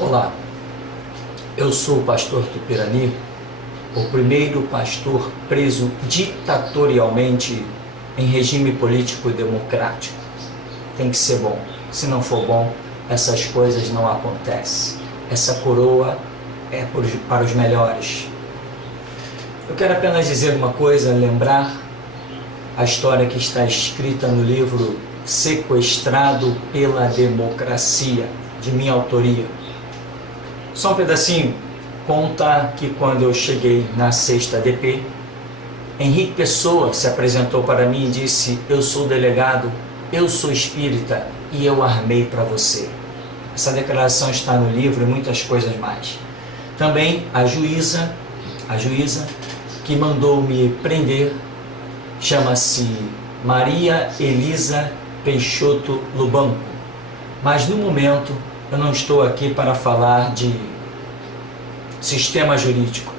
Olá, eu sou o pastor Tupirani, o primeiro pastor preso ditatorialmente em regime político democrático. Tem que ser bom, se não for bom, essas coisas não acontecem. Essa coroa é para os melhores. Eu quero apenas dizer uma coisa, lembrar a história que está escrita no livro Sequestrado pela Democracia, de minha autoria. Só um pedacinho. Conta que quando eu cheguei na 6ª DP, Henrique Pessoa se apresentou para mim e disse: eu sou delegado, eu sou espírita e eu armei para você. Essa declaração está no livro e muitas coisas mais. Também a juíza que mandou me prender chama-se Maria Elisa Peixoto Lubanco. Mas no momento eu não estou aqui para falar de sistema jurídico.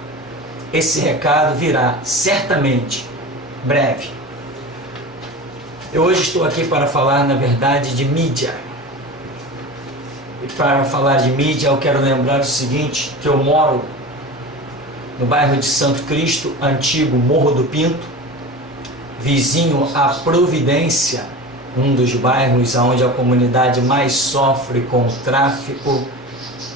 Esse recado virá certamente breve. Eu hoje estou aqui para falar, na verdade, de mídia. E para falar de mídia, eu quero lembrar o seguinte, que eu moro no bairro de Santo Cristo, antigo Morro do Pinto, vizinho à Providência, um dos bairros onde a comunidade mais sofre com o tráfico.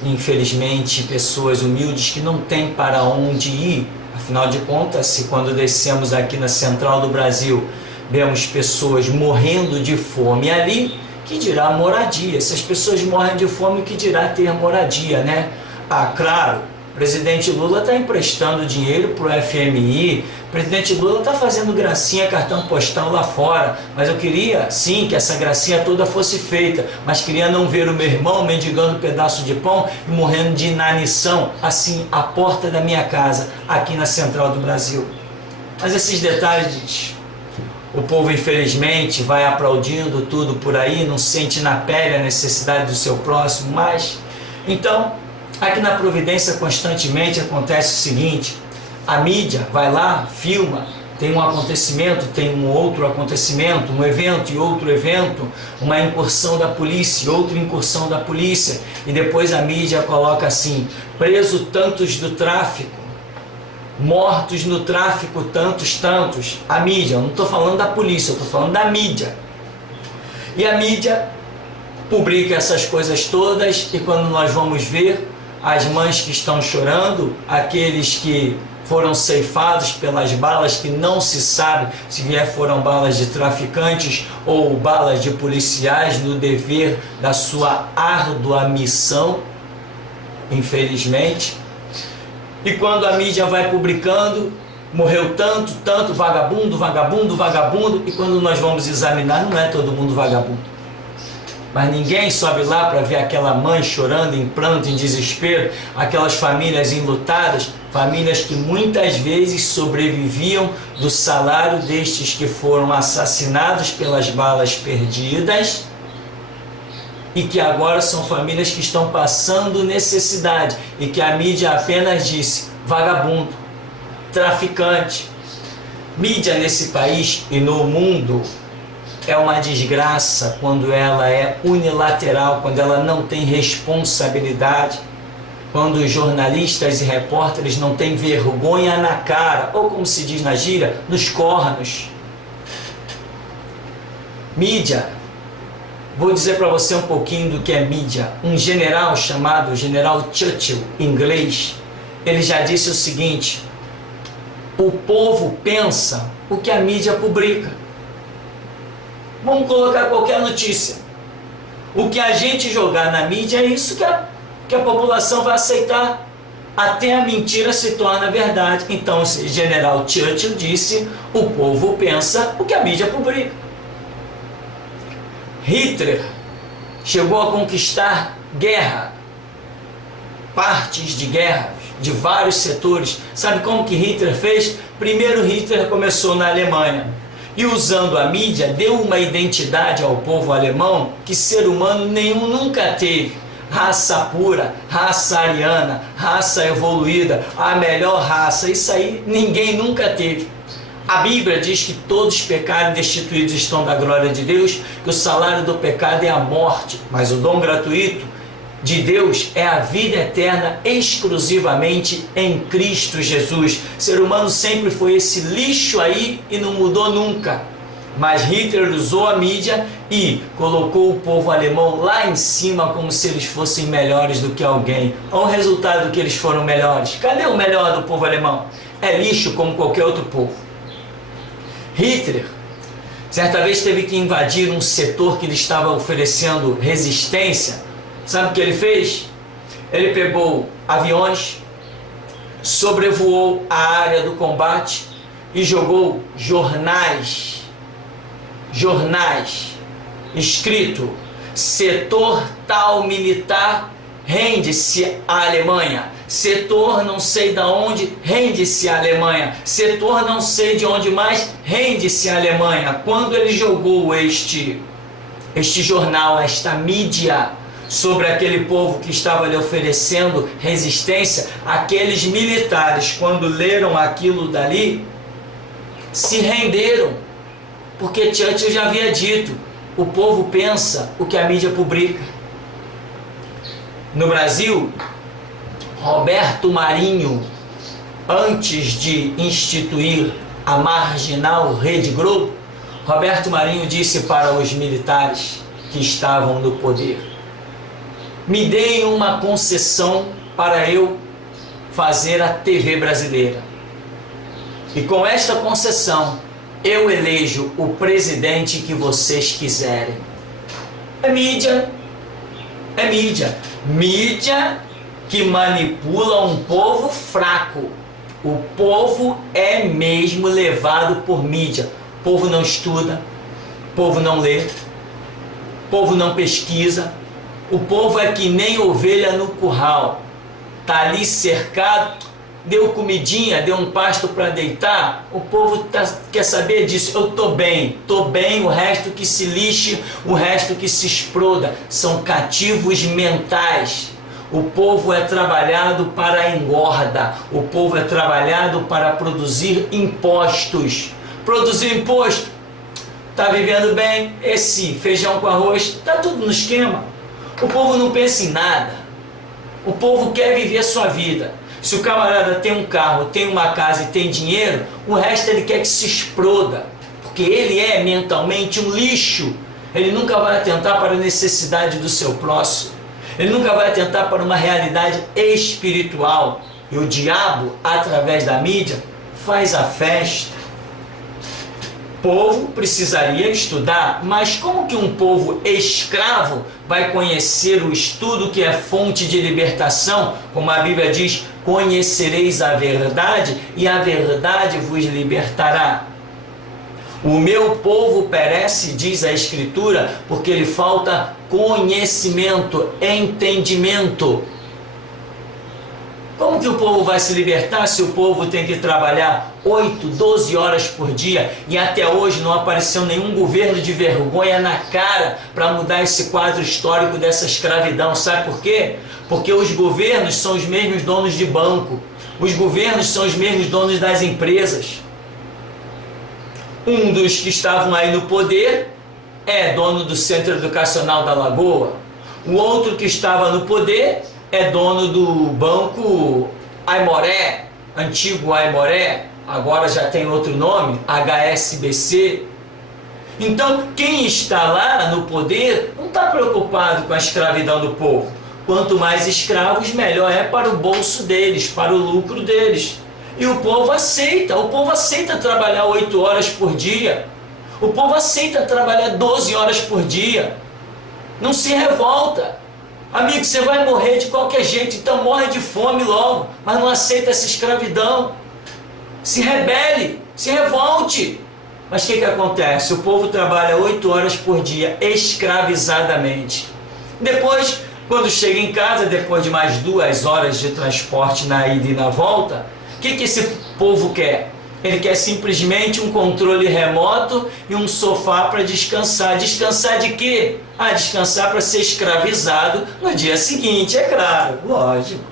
Infelizmente, pessoas humildes que não têm para onde ir. Afinal de contas, se quando descemos aqui na Central do Brasil, vemos pessoas morrendo de fome ali, que dirá moradia? Se as pessoas morrem de fome, que dirá ter moradia, né? Ah, claro, o presidente Lula está emprestando dinheiro para o FMI, o presidente Lula está fazendo gracinha, cartão postal lá fora, mas eu queria, sim, que essa gracinha toda fosse feita, mas queria não ver o meu irmão mendigando um pedaço de pão e morrendo de inanição, assim, à porta da minha casa, aqui na Central do Brasil. Mas esses detalhes, o povo infelizmente vai aplaudindo tudo por aí, não sente na pele a necessidade do seu próximo, mas, então, aqui na Providência constantemente acontece o seguinte: a mídia vai lá, filma, tem um acontecimento, tem um outro acontecimento, um evento e outro evento, uma incursão da polícia, outra incursão da polícia, e depois a mídia coloca assim: preso tantos do tráfico, mortos no tráfico tantos. A mídia, eu não estou falando da polícia, eu estou falando da mídia. E a mídia publica essas coisas todas, e quando nós vamos ver, as mães que estão chorando, aqueles que foram ceifados pelas balas que não se sabe se foram balas de traficantes ou balas de policiais no dever da sua árdua missão, infelizmente. E quando a mídia vai publicando, morreu tanto, vagabundo, e quando nós vamos examinar, não é todo mundo vagabundo. Mas ninguém sobe lá para ver aquela mãe chorando em pranto, em desespero, aquelas famílias enlutadas, famílias que muitas vezes sobreviviam do salário destes que foram assassinados pelas balas perdidas e que agora são famílias que estão passando necessidade e que a mídia apenas disse: vagabundo, traficante. Mídia nesse país e no mundo é uma desgraça quando ela é unilateral, quando ela não tem responsabilidade, quando os jornalistas e repórteres não têm vergonha na cara, ou como se diz na gíria, nos cornos. Mídia, vou dizer para você um pouquinho do que é mídia. Um general chamado General Churchill, inglês, ele já disse o seguinte: o povo pensa o que a mídia publica. Vamos colocar qualquer notícia. O que a gente jogar na mídia é isso que a população vai aceitar. Até a mentira se torna verdade. Então, o General Churchill disse: o povo pensa o que a mídia publica. Hitler chegou a conquistar guerra, partes de guerra, de vários setores. Sabe como que Hitler fez? Primeiro, Hitler começou na Alemanha. E usando a mídia, deu uma identidade ao povo alemão que ser humano nenhum nunca teve. Raça pura, raça ariana, raça evoluída, a melhor raça. Isso aí ninguém nunca teve. A Bíblia diz que todos pecaram e destituídos estão da glória de Deus, que o salário do pecado é a morte, mas o dom gratuito de Deus é a vida eterna exclusivamente em Cristo Jesus. O ser humano sempre foi esse lixo aí e não mudou nunca. Mas Hitler usou a mídia e colocou o povo alemão lá em cima como se eles fossem melhores do que alguém. Olha o resultado que eles foram melhores. Cadê o melhor do povo alemão? É lixo como qualquer outro povo. Hitler, certa vez, teve que invadir um setor que lhe estava oferecendo resistência. Sabe o que ele fez? Ele pegou aviões, sobrevoou a área do combate e jogou jornais escrito: setor tal militar, rende-se à Alemanha. Setor não sei da onde, rende-se à Alemanha. Setor não sei de onde mais, rende-se à Alemanha. Quando ele jogou este jornal, esta mídia, sobre aquele povo que estava lhe oferecendo resistência, aqueles militares, quando leram aquilo dali, se renderam. Porque Churchill já havia dito: o povo pensa o que a mídia publica. No Brasil, Roberto Marinho, antes de instituir a marginal Rede Globo, Roberto Marinho disse para os militares que estavam no poder: me deem uma concessão para eu fazer a TV brasileira. E com esta concessão, eu elejo o presidente que vocês quiserem. É mídia. É mídia. Mídia que manipula um povo fraco. O povo é mesmo levado por mídia. O povo não estuda, o povo não lê, o povo não pesquisa. O povo é que nem ovelha no curral. Está ali cercado, deu comidinha, deu um pasto para deitar, o povo quer saber disso. Eu estou bem, o resto que se lixe, o resto que se exploda. São cativos mentais. O povo é trabalhado para a engorda, o povo é trabalhado para produzir impostos. Produzir imposto, está vivendo bem, esse feijão com arroz, está tudo no esquema. O povo não pensa em nada, o povo quer viver a sua vida. Se o camarada tem um carro, tem uma casa e tem dinheiro, o resto ele quer que se exploda, porque ele é mentalmente um lixo. Ele nunca vai atentar para a necessidade do seu próximo, ele nunca vai atentar para uma realidade espiritual. E o diabo, através da mídia, faz a festa. O povo precisaria estudar, mas como que um povo escravo vai conhecer o estudo que é fonte de libertação? Como a Bíblia diz: conhecereis a verdade e a verdade vos libertará. O meu povo perece, diz a Escritura, porque lhe falta conhecimento, entendimento. Como que o povo vai se libertar se o povo tem que trabalhar 8, 12 horas por dia e até hoje não apareceu nenhum governo de vergonha na cara para mudar esse quadro histórico dessa escravidão? Sabe por quê? Porque os governos são os mesmos donos de banco, os governos são os mesmos donos das empresas. Um dos que estavam aí no poder é dono do Centro Educacional da Lagoa, o outro que estava no poder é dono do Banco Aimoré, antigo Aimoré, agora já tem outro nome, HSBC. Então, quem está lá no poder não está preocupado com a escravidão do povo. Quanto mais escravos, melhor é para o bolso deles, para o lucro deles. E o povo aceita trabalhar 8 horas por dia. O povo aceita trabalhar 12 horas por dia. Não se revolta. Amigo, você vai morrer de qualquer jeito, então morre de fome logo, mas não aceita essa escravidão. Se rebele, se revolte. Mas o que acontece? O povo trabalha 8 horas por dia, escravizadamente. Depois, quando chega em casa, depois de mais 2 horas de transporte na ida e na volta, o que esse povo quer? Ele quer simplesmente um controle remoto e um sofá para descansar. Descansar de quê? Descansar para ser escravizado no dia seguinte, é claro, lógico.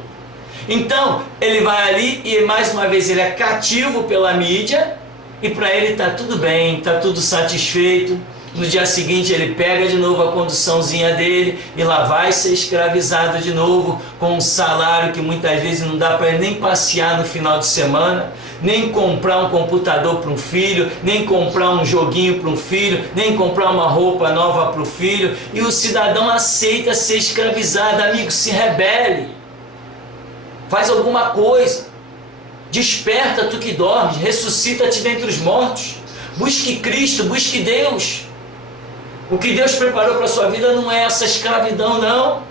Então, ele vai ali e mais uma vez ele é cativo pela mídia e para ele está tudo bem, está tudo satisfeito. No dia seguinte ele pega de novo a conduçãozinha dele e lá vai ser escravizado de novo, com um salário que muitas vezes não dá para ele nem passear no final de semana, nem comprar um computador para um filho, nem comprar um joguinho para um filho, nem comprar uma roupa nova para o filho, e o cidadão aceita ser escravizado. Amigo, se rebele, faz alguma coisa, desperta tu que dormes, ressuscita-te dentre os mortos, busque Cristo, busque Deus. O que Deus preparou para a sua vida não é essa escravidão, não.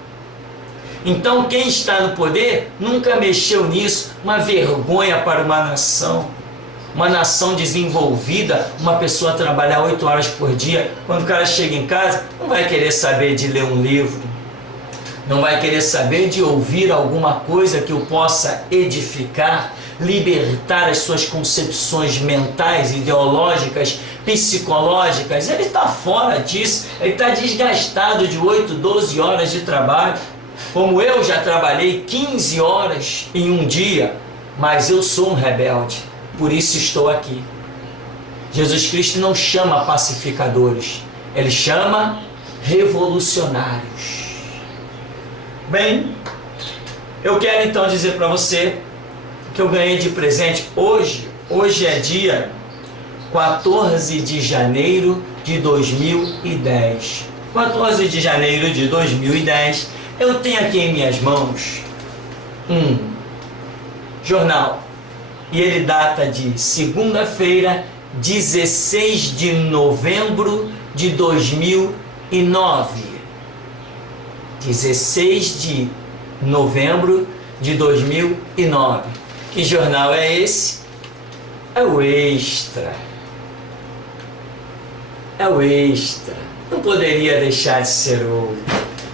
Então quem está no poder nunca mexeu nisso. Uma vergonha para uma nação desenvolvida, uma pessoa trabalhar 8 horas por dia, quando o cara chega em casa, não vai querer saber de ler um livro, não vai querer saber de ouvir alguma coisa que o possa edificar, libertar as suas concepções mentais, ideológicas, psicológicas. Ele está fora disso, ele está desgastado de 8, 12 horas de trabalho. Como eu já trabalhei 15 horas em um dia, mas eu sou um rebelde, por isso estou aqui. Jesus Cristo não chama pacificadores, ele chama revolucionários. Bem, eu quero então dizer para você que eu ganhei de presente hoje é dia 14 de janeiro de 2010. 14 de janeiro de 2010, eu tenho aqui em minhas mãos um jornal, e ele data de segunda-feira, 16 de novembro de 2009. 16 de novembro de 2009. Que jornal é esse? É o Extra. É o Extra. Não poderia deixar de ser outro.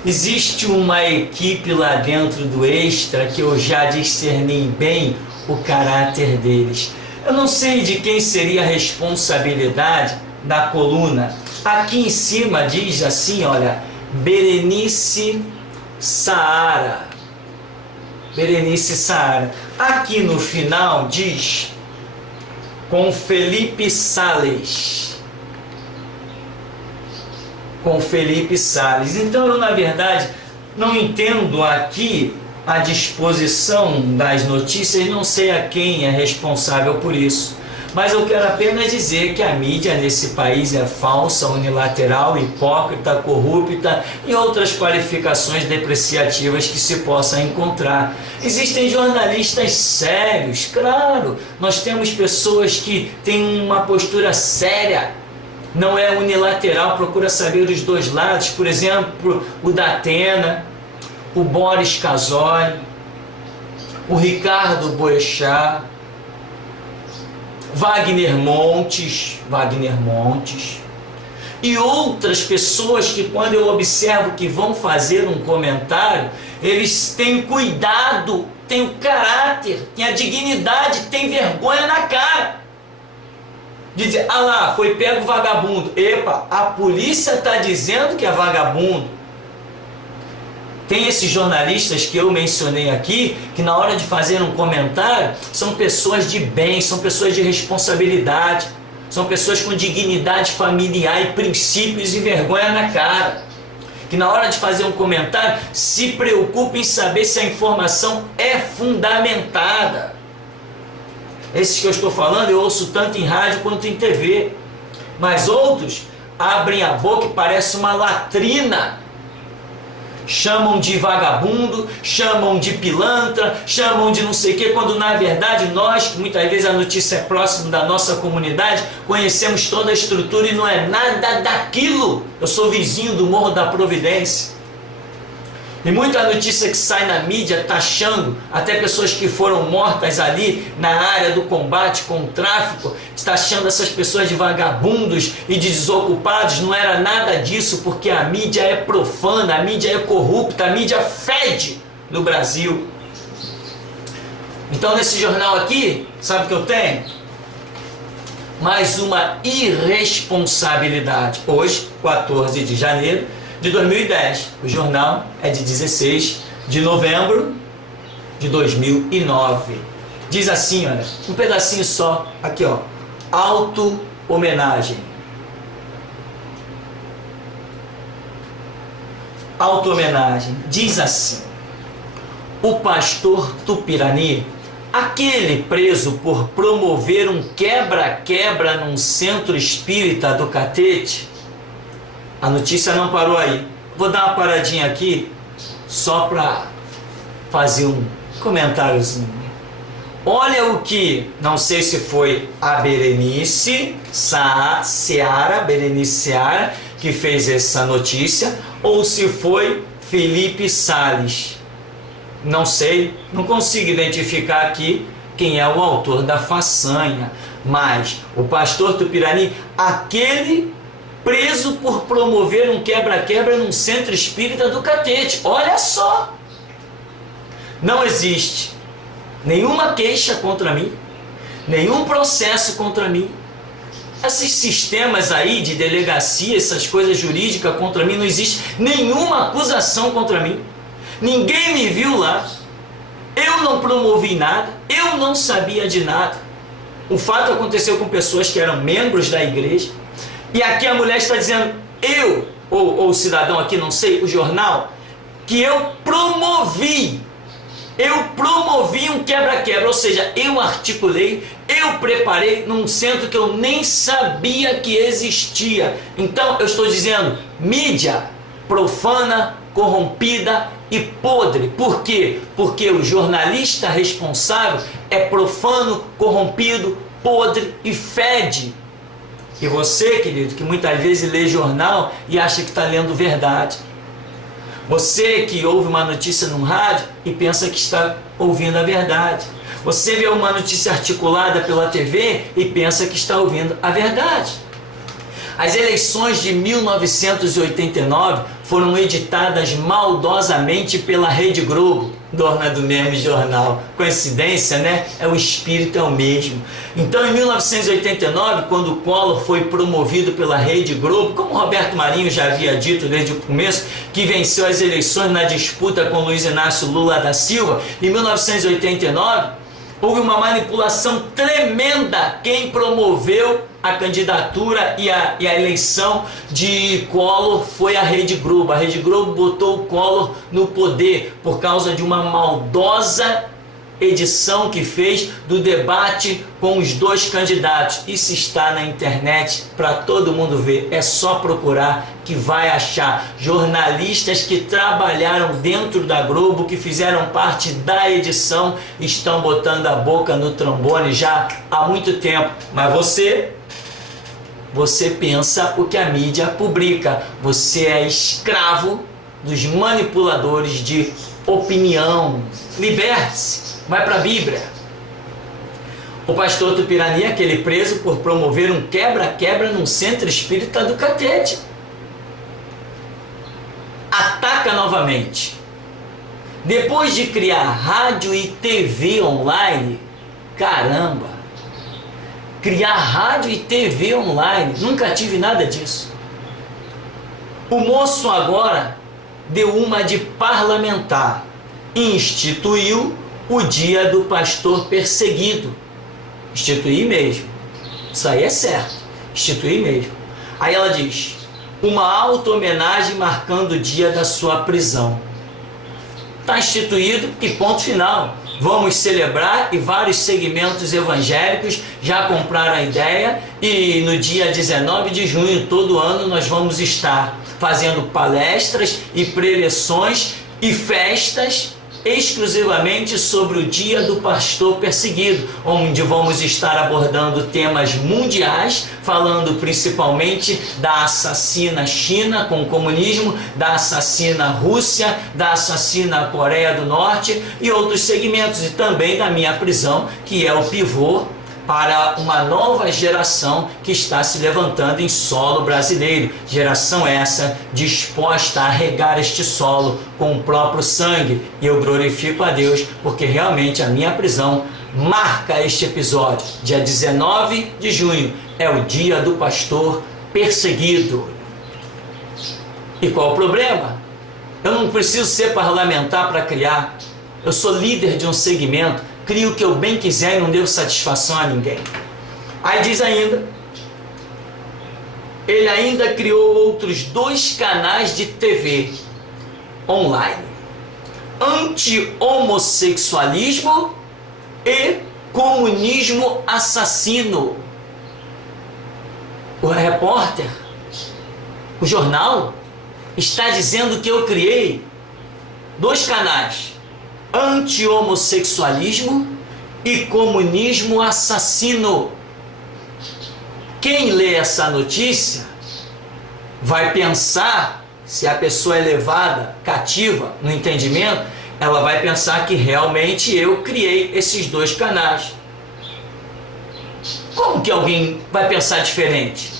Existe uma equipe lá dentro do Extra que eu já discerni bem o caráter deles. Eu não sei de quem seria a responsabilidade da coluna. Aqui em cima diz assim, olha, Berenice Saara. Berenice Saara. Aqui no final diz com Felipe Sales. Com Felipe Sales. Então eu, na verdade, não entendo aqui a disposição das notícias, não sei a quem é responsável por isso. Mas eu quero apenas dizer que a mídia nesse país é falsa, unilateral, hipócrita, corrupta e outras qualificações depreciativas que se possa encontrar. Existem jornalistas sérios, claro, nós temos pessoas que têm uma postura séria, não é unilateral, procura saber os dois lados. Por exemplo, o Datena, o Boris Casoy, o Ricardo Boechat, Wagner Montes e outras pessoas que, quando eu observo que vão fazer um comentário, eles têm cuidado, têm o caráter, têm a dignidade, têm vergonha na cara de dizer, ah lá, foi pego vagabundo. Epa, a polícia está dizendo que é vagabundo. Tem esses jornalistas que eu mencionei aqui, que na hora de fazer um comentário, são pessoas de bem, são pessoas de responsabilidade, são pessoas com dignidade familiar e princípios e vergonha na cara. Que na hora de fazer um comentário, se preocupe em saber se a informação é fundamentada. Esses que eu estou falando, eu ouço tanto em rádio quanto em TV. Mas outros abrem a boca e parece uma latrina. Chamam de vagabundo, chamam de pilantra, chamam de não sei o que, quando na verdade nós, que muitas vezes a notícia é próxima da nossa comunidade, conhecemos toda a estrutura e não é nada daquilo. Eu sou vizinho do Morro da Providência. E muita notícia que sai na mídia taxando até pessoas que foram mortas ali na área do combate com o tráfico, taxando essas pessoas de vagabundos e de desocupados. Não era nada disso, porque a mídia é profana, a mídia é corrupta, a mídia fede no Brasil. Então nesse jornal aqui, sabe o que eu tenho? Mais uma irresponsabilidade. Hoje, 14 de janeiro de 2010. O jornal é de 16 de novembro de 2009. Diz assim, olha, um pedacinho só, aqui ó, auto-homenagem. auto-homenagem. Diz assim: o pastor Tupirani, aquele preso por promover um quebra-quebra num centro espírita do Catete. A notícia não parou aí. Vou dar uma paradinha aqui só para fazer um comentáriozinho. Olha o que, não sei se foi a Berenice Seara, que fez essa notícia, ou se foi Felipe Salles. Não sei, não consigo identificar aqui quem é o autor da façanha, mas o pastor Tupirani, aquele preso por promover um quebra-quebra num centro espírita do Catete. Olha só! Não existe nenhuma queixa contra mim, nenhum processo contra mim. Esses sistemas aí de delegacia, essas coisas jurídicas contra mim, não existe nenhuma acusação contra mim. Ninguém me viu lá. Eu não promovi nada, eu não sabia de nada. O fato aconteceu com pessoas que eram membros da igreja. E aqui a mulher está dizendo, ou o cidadão aqui, não sei, o jornal, que eu promovi um quebra-quebra, ou seja, eu articulei, eu preparei num centro que eu nem sabia que existia. Então eu estou dizendo, mídia profana, corrompida e podre. Por quê? Porque o jornalista responsável é profano, corrompido, podre e fede. E você, querido, que muitas vezes lê jornal e acha que está lendo verdade. Você que ouve uma notícia no rádio e pensa que está ouvindo a verdade. Você vê uma notícia articulada pela TV e pensa que está ouvindo a verdade. As eleições de 1989 foram editadas maldosamente pela Rede Globo, dona do mesmo jornal. Coincidência, né? O espírito é o mesmo. Então, em 1989, quando o Collor foi promovido pela Rede Globo, como Roberto Marinho já havia dito desde o começo, que venceu as eleições na disputa com Luiz Inácio Lula da Silva, em 1989, houve uma manipulação tremenda. Quem promoveu a candidatura e a eleição de Collor foi a Rede Globo. A Rede Globo botou o Collor no poder por causa de uma maldosa edição que fez do debate com os dois candidatos. Isso está na internet para todo mundo ver. É só procurar que vai achar. Jornalistas que trabalharam dentro da Globo, que fizeram parte da edição, estão botando a boca no trombone já há muito tempo. Mas você pensa o que a mídia publica. Você é escravo dos manipuladores de opinião. Liberte-se. Vai para a Bíblia. O pastor Tupirani, aquele preso por promover um quebra-quebra num centro espírita do Catete, ataca novamente. Depois de criar rádio e TV online, caramba, criar rádio e TV online, nunca tive nada disso. O moço agora deu uma de parlamentar, instituiu o dia do pastor perseguido. Instituir mesmo. Isso aí é certo. Instituir mesmo. Aí ela diz, uma auto-homenagem marcando o dia da sua prisão. Está instituído e ponto final. Vamos celebrar, e vários segmentos evangélicos já compraram a ideia, e no dia 19 de junho, todo ano, nós vamos estar fazendo palestras e preleções e festas exclusivamente sobre o dia do pastor perseguido, onde vamos estar abordando temas mundiais, falando principalmente da assassina China com o comunismo, da assassina Rússia, da assassina Coreia do Norte e outros segmentos, e também da minha prisão, que é o pivô para uma nova geração que está se levantando em solo brasileiro. Geração essa disposta a regar este solo com o próprio sangue. E eu glorifico a Deus, porque realmente a minha prisão marca este episódio. Dia 19 de junho é o dia do pastor perseguido. E qual o problema? Eu não preciso ser parlamentar para criar. Eu sou líder de um segmento. Crio o que eu bem quiser e não devo satisfação a ninguém. Aí diz ainda, ele ainda criou outros 2 canais de TV. online: anti-homossexualismo e comunismo assassino. O repórter, o jornal, está dizendo que eu criei 2 canais: anti-homossexualismo e comunismo assassino. Quem lê essa notícia vai pensar, se a pessoa é levada cativa no entendimento, ela vai pensar que realmente eu criei esses 2 canais. Como que alguém vai pensar diferente?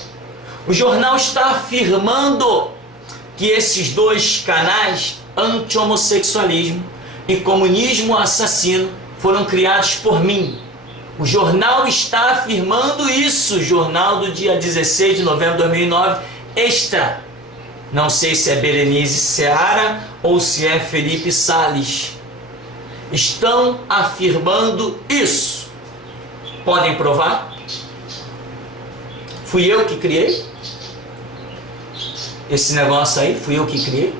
O jornal está afirmando que esses 2 canais, anti-homossexualismo e comunismo assassino, foram criados por mim. O jornal está afirmando isso. Jornal do dia 16 de novembro de 2009, Extra. Não sei se é Berenice Seara ou se é Felipe Salles. Estão afirmando isso. Podem provar? Fui eu que criei? Esse negócio aí, fui eu que criei?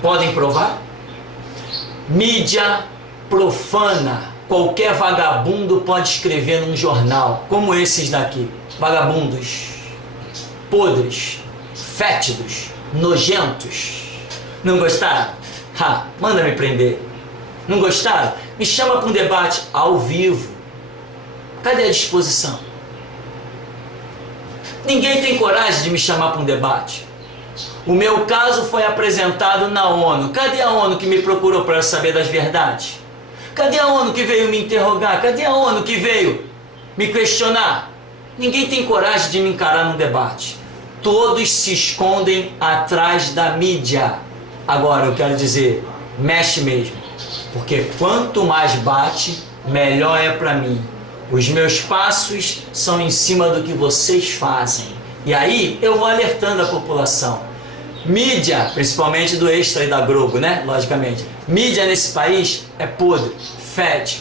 Podem provar? Mídia profana. Qualquer vagabundo pode escrever num jornal, como esses daqui. Vagabundos, podres, fétidos, nojentos. Não gostaram? Manda me prender. Não gostaram? Me chama para um debate ao vivo. Cadê a disposição? Ninguém tem coragem de me chamar para um debate. O meu caso foi apresentado na ONU. Cadê a ONU que me procurou para saber das verdades? Cadê a ONU que veio me interrogar? Cadê a ONU que veio me questionar? Ninguém tem coragem de me encarar num debate. Todos se escondem atrás da mídia. Agora eu quero dizer, mexe mesmo. Porque quanto mais bate, melhor é para mim. Os meus passos são em cima do que vocês fazem. E aí eu vou alertando a população. Mídia, principalmente do Extra e da Globo, né? Logicamente. Mídia nesse país é podre, fede.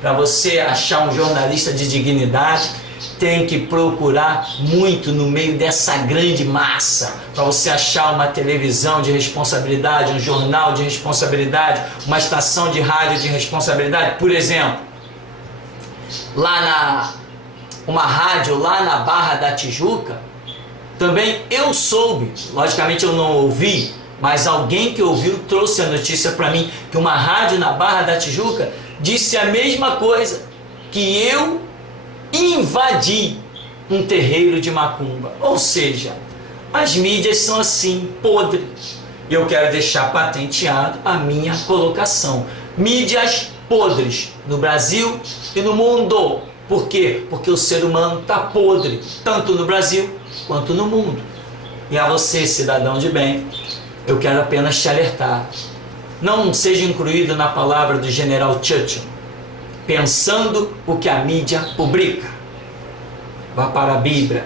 Para você achar um jornalista de dignidade, tem que procurar muito no meio dessa grande massa. Para você achar uma televisão de responsabilidade, um jornal de responsabilidade, uma estação de rádio de responsabilidade. Por exemplo, uma rádio lá na Barra da Tijuca, também eu soube, logicamente eu não ouvi, mas alguém que ouviu trouxe a notícia para mim, que uma rádio na Barra da Tijuca disse a mesma coisa, que eu invadi um terreiro de macumba. Ou seja, as mídias são assim, podres. E eu quero deixar patenteado a minha colocação. Mídias podres no Brasil e no mundo. Por quê? Porque o ser humano está podre, tanto no Brasil quanto no mundo. E a você, cidadão de bem, eu quero apenas te alertar. Não seja incluído na palavra do general Churchill, pensando o que a mídia publica. Vá para a Bíblia.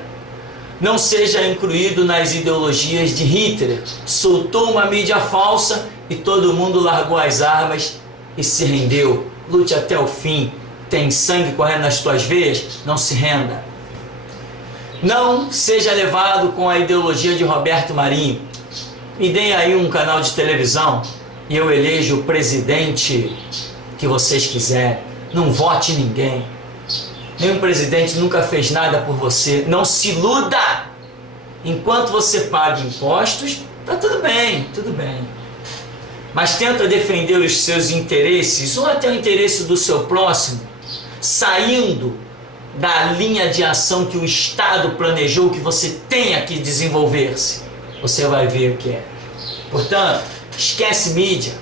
Não seja incluído nas ideologias de Hitler. Soltou uma mídia falsa e todo mundo largou as armas e se rendeu. Lute até o fim. Tem sangue correndo nas tuas veias? Não se renda. Não seja levado com a ideologia de Roberto Marinho. Me deem aí um canal de televisão e eu elejo o presidente que vocês quiserem. Não vote em ninguém. Nenhum presidente nunca fez nada por você. Não se iluda. Enquanto você paga impostos, tá tudo bem, tudo bem. Mas tenta defender os seus interesses ou até o interesse do seu próximo, saindo da linha de ação que o Estado planejou que você tenha que desenvolver-se. Você vai ver o que é. Portanto, esquece mídia.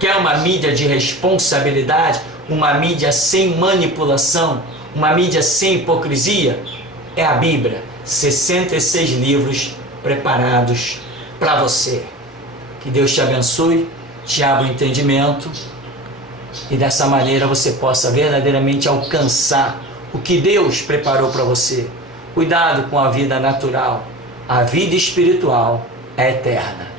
Quer uma mídia de responsabilidade? Uma mídia sem manipulação? Uma mídia sem hipocrisia? É a Bíblia. 66 livros preparados para você. Que Deus te abençoe, te abra o entendimento e dessa maneira você possa verdadeiramente alcançar o que Deus preparou para você. Cuidado com a vida natural. A vida espiritual é eterna.